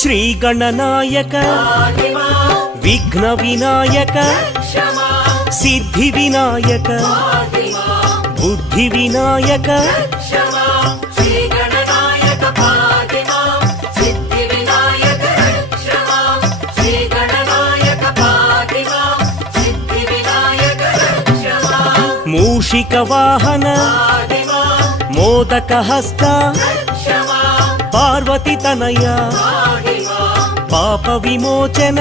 శ్రీ గణనాయక విఘ్న వినాయక సిద్ధి వినాయక బుద్ధి వినాయక మూషిక వాహన మోదక హస్త పార్వతి తనయ పాప విమోచన